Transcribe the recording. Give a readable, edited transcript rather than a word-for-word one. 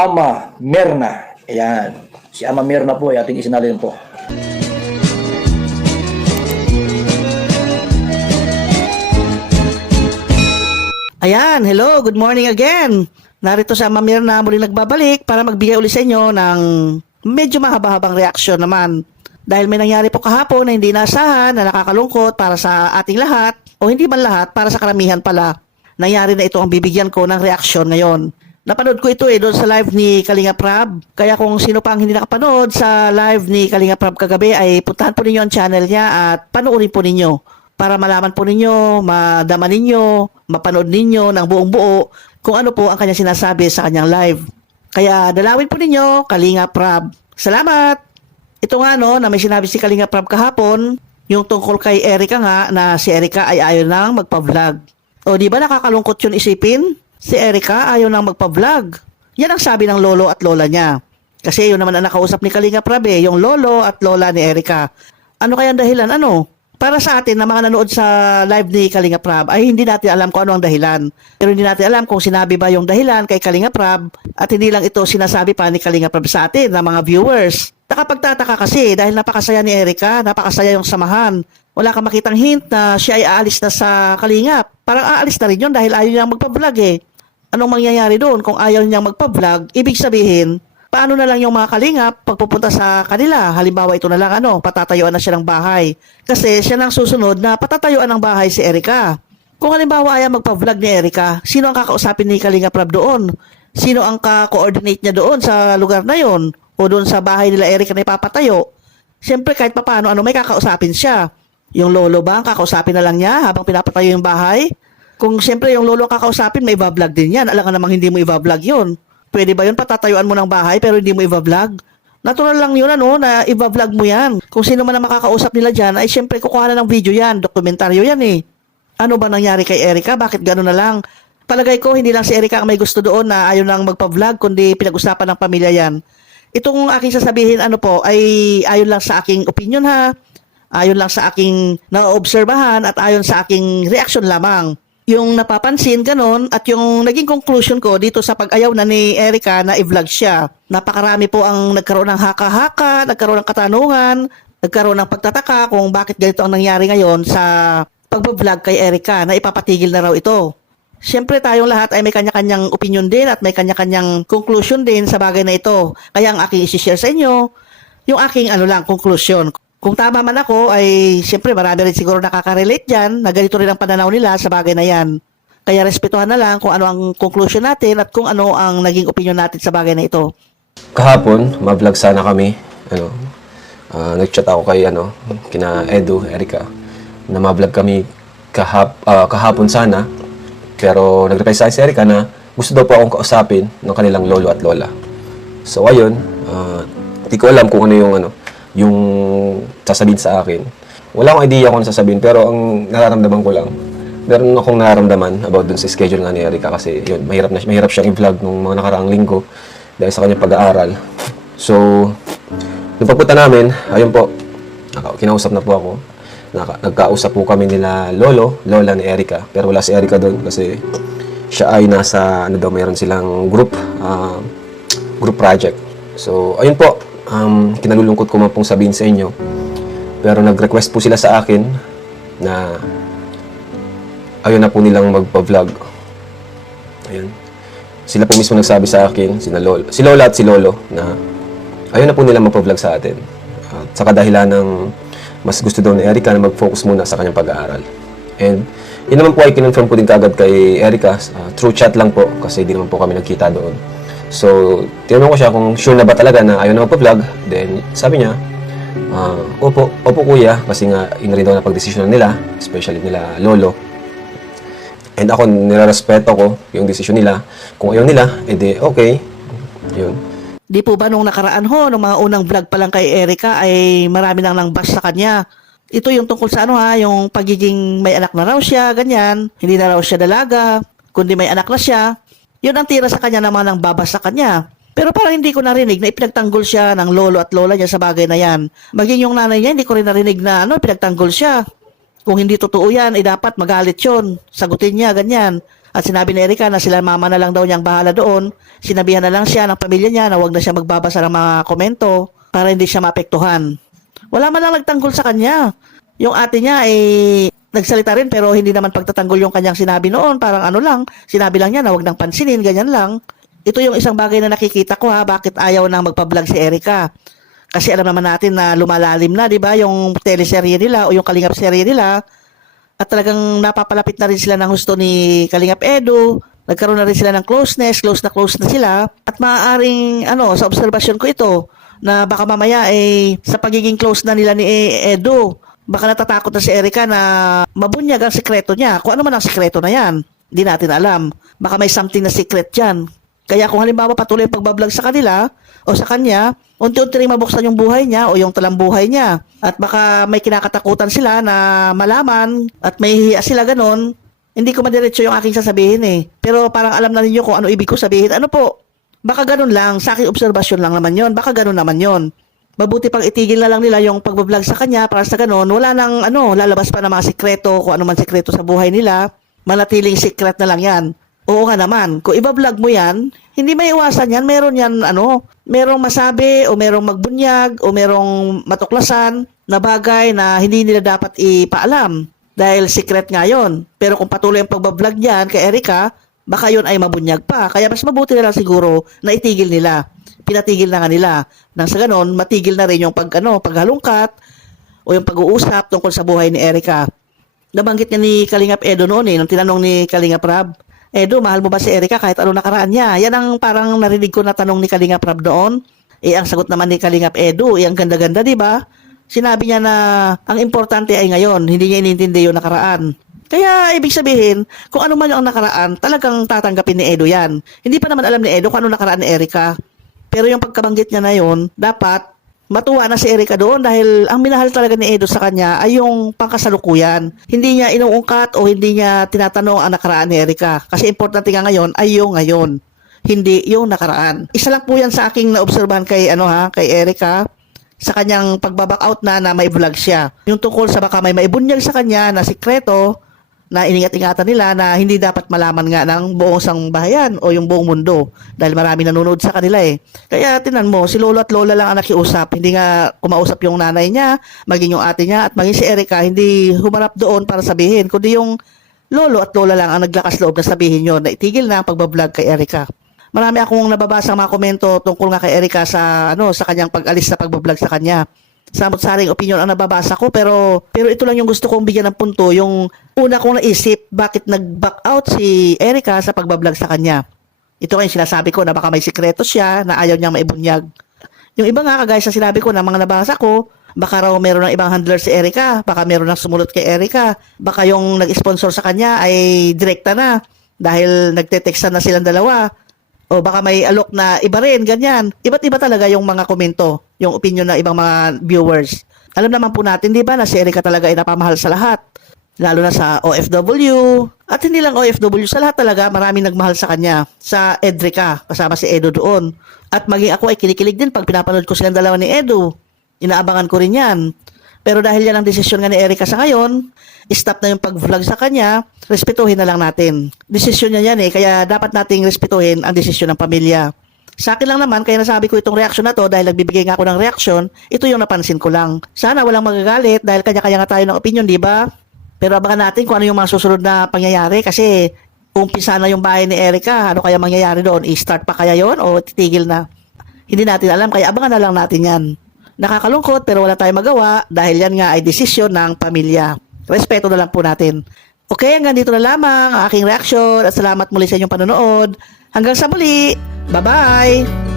Ama Mirna. Ayan. Si Ama Mirna po ay ating isinalin po. Ayan, hello, good morning again. Narito si Ama Mirna muli nagbabalik para magbigay ulit sa inyo ng medyo mahaba-habang reaksyon naman. Dahil may nangyari po kahapon na hindi naasahan, na nakakalungkot para sa ating lahat, o hindi man lahat, para sa karamihan pala. Nangyari na ito ang bibigyan ko ng reaksyon ngayon. Napanood ko ito doon sa live ni Kalinga Prab. Kaya kung sino pa ang hindi nakapanood sa live ni Kalinga Prab kagabi, ay puntahan po ninyo ang channel niya at panoorin po ninyo. Para malaman po ninyo, madama ninyo, mapanood ninyo ng buong buo kung ano po ang kanya sinasabi sa kanyang live. Kaya dalawin po ninyo, Kalinga Prab. Salamat! Ito nga na may sinabi si Kalinga Prab kahapon, yung tungkol kay Erica nga, na si Erica ay ayaw nang magpa-vlog. O di ba nakakalungkot yun isipin? Si Erica ayaw nang magpa-vlog. Yan ang sabi ng lolo at lola niya. Kasi yun naman ang nakausap ni Kalinga Prab yung lolo at lola ni Erica. Ano kaya ang dahilan? Para sa atin na mga nanood sa live ni Kalinga Prab ay hindi natin alam kung ano ang dahilan. Pero hindi natin alam kung sinabi ba yung dahilan kay Kalinga Prab at hindi lang ito sinasabi pa ni Kalinga Prab sa atin na mga viewers. Nakapagtataka kasi dahil napakasaya ni Erica, napakasaya yung samahan. Wala kang makitang hint na siya ay aalis na sa Kalingap. Parang aalis na rin yun dahil ayaw niyang magpa-vlog Anong mangyayari doon kung ayaw niyang magpa-vlog? Ibig sabihin, paano na lang yung mga Kalingap pagpupunta sa kanila? Halimbawa ito na lang patatayuan na siya ng bahay. Kasi siya nang susunod na patatayuan ng bahay si Erica. Kung halimbawa ayaw magpa-vlog ni Erica, sino ang kakausapin ni Kalinga Prab doon? Sino ang ka-coordinate niya doon sa lugar na yon? O doon sa bahay nila Erica na ipapatayo? Siyempre kahit papaano may kakausapin siya. Yung lolo ba ang kakausapin na lang niya habang pinapatayo yung bahay? Kung siyempre yung lolo ang kakausapin, may i-vlog din yan. Alam ka namang hindi mo i-vlog yun. Pwede ba yun patatayuan mo ng bahay pero hindi mo i-vlog? Natural lang yun na i-vlog mo yan. Kung sino man ang makakausap nila dyan, ay siyempre kukuha na ng video yan. Dokumentaryo yan Ano ba nangyari kay Erica? Bakit gano'n na lang? Palagay ko, hindi lang si Erica ang may gusto doon na ayaw nang magpa-vlog, kundi pinag-usapan ng pamilya yan. Itong aking sasabihin ay ayon lang sa aking opinion ayon lang sa aking naobserbahan at ayon sa aking reaksyon lamang. Yung napapansin ganon at yung naging conclusion ko dito sa pag-ayaw na ni Erica na i-vlog siya. Napakarami po ang nagkaroon ng haka-haka, nagkaroon ng katanungan, nagkaroon ng pagtataka kung bakit ganito ang nangyari ngayon sa pag-vlog kay Erica na ipapatigil na raw ito. Siyempre tayong lahat ay may kanya-kanyang opinion din at may kanya-kanyang conclusion din sa bagay na ito. Kaya ang aking isi-share sa inyo, yung aking conclusion. Kung tama man ako ay siyempre marami rin siguro nakaka-relate dyan na ganito rin ang pananaw nila sa bagay na yan. Kaya respetuhan na lang kung ano ang conclusion natin at kung ano ang naging opinion natin sa bagay na ito. Kahapon, ma-vlog sana kami. Nag-chat ako kay kina Edu, Erica, na ma-vlog kami kahapon sana. Pero nag-reply sa akin si Erica na gusto daw po akong kausapin ng kanilang lolo at lola. So ayun, hindi ko alam kung ano yung sasabihin sa akin. Wala akong idea kung ano sasabihin, pero ang nararamdaman ko lang, meron akong nararamdaman about dun sa schedule nga ni Erica kasi yun, mahirap siyang i-vlog nung mga nakaraang linggo dahil sa kanyang pag-aaral. So, nung pagpunta namin, ayun po, kinausap na po ako. Nagkausap po kami nila lola ni Erica, pero wala si Erica doon kasi siya ay nasa mayroon silang group project. So ayun po, kinalulungkot ko man pong sabihin sa inyo, pero nag-request po sila sa akin na ayun na po nilang magpa-vlog. Ayun, sila po mismo nagsabi sa akin, si lola at si lolo, na ayun na po nilang magpa-vlog sa atin at sa kadahilan ng mas gusto daw ni Erica na mag-focus muna sa kanyang pag-aaral. And yun naman po ay kinonfirm ko din kagad kay Erica through chat lang po kasi di naman po kami nagkita doon. So, tinanong ko siya kung sure na ba talaga na ayaw na magpa-vlog. Then, sabi niya, opo kuya, kasi nga yun rin daw na pag-desisyon nila, especially nila lolo. And ako, nilarespeto ko yung desisyon nila. Kung ayaw nila, edi okay. Yun. Di po ba nung nakaraan nung mga unang vlog pa lang kay Erica ay marami nang bash sa kanya. Ito yung tungkol sa yung pagiging may anak na raw siya, ganyan. Hindi na raw siya dalaga, kundi may anak na siya. Yun ang tira sa kanya naman ng babas sa kanya. Pero parang hindi ko narinig na ipinagtanggol siya ng lolo at lola niya sa bagay na yan. Maging yung nanay niya, hindi ko rin narinig na pinagtanggol siya. Kung hindi totoo yan, dapat magalit yun. Sagutin niya, ganyan. At sinabi ni Erica na sila mama na lang daw niyang bahala doon. Sinabihan na lang siya ng pamilya niya na wag na siya magbabasa ng mga komento para hindi siya maapektuhan. Wala man lang nagtanggol sa kanya. Yung ate niya ay nagsalita rin pero hindi naman pagtatanggol yung kanyang sinabi noon. Parang ano lang, sinabi lang niya na wag nang pansinin, ganyan lang. Ito yung isang bagay na nakikita ko bakit ayaw nang magpa-vlog si Erica. Kasi alam naman natin na lumalalim na, di ba, yung teleserye nila o yung Kalingap serye nila. At talagang napapalapit na rin sila ng gusto ni Kalingap Edu. Nagkaroon na rin sila ng close na sila. At maaaring, sa obserbasyon ko ito, na baka mamaya sa pagiging close na nila ni Edu, baka natatakot na si Erica na mabunyag ang sikreto niya. Kung ano man ang sikreto na yan, hindi natin alam. Baka may something na secret dyan. Kaya kung halimbawa patuloy ang pagbablog sa kanila o sa kanya, unti-unti rin mabuksan yung buhay niya o yung talambuhay niya. At baka may kinakatakutan sila na malaman at may hiya sila ganun. Hindi ko madiretso yung aking sasabihin Pero parang alam na ninyo kung ano ibig ko sabihin. Ano po? Baka ganun lang. Sa aking obserbasyon lang naman yon. Baka ganun naman yon. Mabuti pang itigil na lang nila yung pagbablog sa kanya para sa ganun. Wala nang lalabas pa ng mga sikreto, kung ano man sikreto sa buhay nila. Manatiling secret na lang yan. Oo nga naman, kung iba-vlog mo yan, hindi may iwasan yan, meron yan, merong masabi, o merong magbunyag, o merong matuklasan na bagay na hindi nila dapat ipaalam. Dahil secret nga yun. Pero kung patuloy ang pagbablog niyan kay Erica, baka yun ay mabunyag pa. Kaya mas mabuti na lang siguro na itigil nila. Pinatigil na nga nila. Nang sa ganon, matigil na rin yung paghalungkat, o yung pag-uusap tungkol sa buhay ni Erica. Nabanggit niya ni Kalingap Edo noon nung tinanong ni Kalingap Rab, Edo, mahal mo ba si Erica kahit ano nakaraan niya? Yan ang parang narinig ko na tanong ni Kalingap Rab doon. Ang sagot naman ni Kalingap Edo, ang ganda-ganda, di ba? Sinabi niya na ang importante ay ngayon, hindi niya inintindi yung nakaraan. Kaya ibig sabihin, kung ano man yung nakaraan, talagang tatanggapin ni Edo yan. Hindi pa naman alam ni Edo kung ano nakaraan ni Erica. Pero yung pagkabanggit niya na yun, dapat matuwa na si Erica doon dahil ang minahal talaga ni Edo sa kanya ay yung pangkasalukuyan. Hindi niya inuungkat o hindi niya tinatanong ang nakaraan ni Erica. Kasi importante nga ngayon ay yung ngayon, hindi yung nakaraan. Isa lang po yan sa aking naobserbahan kay Erica sa kanyang pagbaback out na may vlog siya. Yung tungkol sa baka may maibunyag sa kanya na sikreto na iningat-ingatan nila na hindi dapat malaman nga ng buong sangbahayan o yung buong mundo dahil marami nanonood sa kanila Kaya tinan mo, si lolo at lola lang ang nakiusap, hindi nga kumausap yung nanay niya, maging yung ate niya at maging si Erica, hindi humarap doon para sabihin, kundi yung lolo at lola lang ang naglakas loob na sabihin yun na itigil na ang pagbablog kay Erica. Marami akong nababasa mga komento tungkol nga kay Erica sa kanyang pag-alis sa pagbablog sa kanya. Samot-saring opinion ang nababasa ko pero ito lang yung gusto kong bigyan ng punto, yung una kong naisip bakit nag-back out si Erica sa pagbablog sa kanya. Ito yung sinasabi ko na baka may sikreto siya na ayaw niyang maibunyag. Yung iba nga kagaya sa sinabi ko na mga nabasa ko, baka raw meron ng ibang handler si Erica, baka meron ng sumulot kay Erica, baka yung nag-sponsor sa kanya ay direkta na dahil nagte-textan na silang dalawa. O baka may alok na iba rin, ganyan. Iba't iba talaga yung mga komento, yung opinion ng ibang mga viewers. Alam naman po natin, di ba, na si Erica talaga ay napamahal sa lahat. Lalo na sa OFW. At hindi lang OFW, sa lahat talaga, maraming nagmahal sa kanya. Sa Edrica, kasama si Edo doon. At maging ako ay kinikilig din pag pinapanood ko silang dalawa ni Edo. Inaabangan ko rin yan. Pero dahil yan ang desisyon nga ni Erica sa ngayon, stop na yung pag-vlog sa kanya, respetuhin na lang natin. Desisyon niya yan kaya dapat nating respetuhin ang desisyon ng pamilya. Sa akin lang naman, kaya nasabi ko itong reaksyon na to dahil nagbibigay nga ako ng reaksyon, ito yung napansin ko lang. Sana walang magagalit dahil kanya-kanya nga tayo ng opinion, di ba? Pero abangan natin kung ano yung mga susunod na pangyayari kasi umpisa na yung bahay ni Erica, ano kaya mangyayari doon? I-start pa kaya yon o titigil na? Hindi natin alam, kaya abangan na lang natin yan. Nakakalungkot pero wala tayong magawa dahil yan nga ay desisyon ng pamilya. Respeto na lang po natin. Okay, hanggang dito na lamang ang aking reaction at salamat muli sa inyong panonood. Hanggang sa muli. Bye-bye!